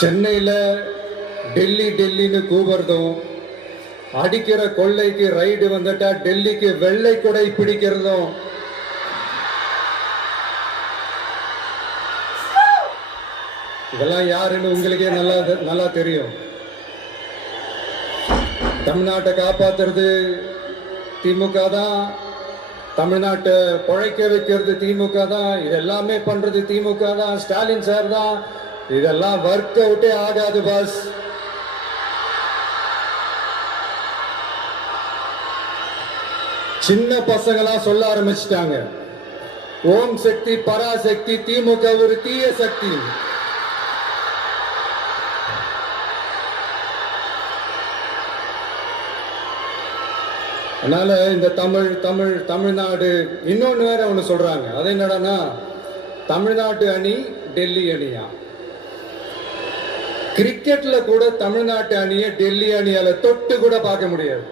சென்னையில் டெல்லி டெல்லின்னு கூவுறதும், அடிக்கிற கொள்ளைக்கு ரைடு வந்துட்டா டெல்லிக்கு வெள்ளை கொடை பிடிக்கிறதும், இதெல்லாம் யாருன்னு உங்களுக்கே நல்லா தெரியும். தமிழ்நாட்டை காப்பாத்துறது திமுக தான், தமிழ்நாட்டை பொழைக்க வைக்கிறது திமுக தான், இது எல்லாமே பண்றது திமுக தான், ஸ்டாலின் சார் தான். இதெல்லாம் ஒர்க் அவுட்டே ஆகாது பாஸ். சின்ன பசங்களா சொல்ல ஆரம்பிச்சிட்டாங்க, ஓம் சக்தி பராசக்தி, திமுக ஒரு தீய சக்தி. அதனால இந்த தமிழ்நாடு இன்னொன்னு வேற ஒண்ணு சொல்றாங்க. அது என்னடான்னா, தமிழ்நாட்டு அணி டெல்லி அணியா. கிரிக்கெட்ல கூட தமிழ்நாட்டு அணியை டெல்லி அணியால தொட்டு கூட பார்க்க முடியாது.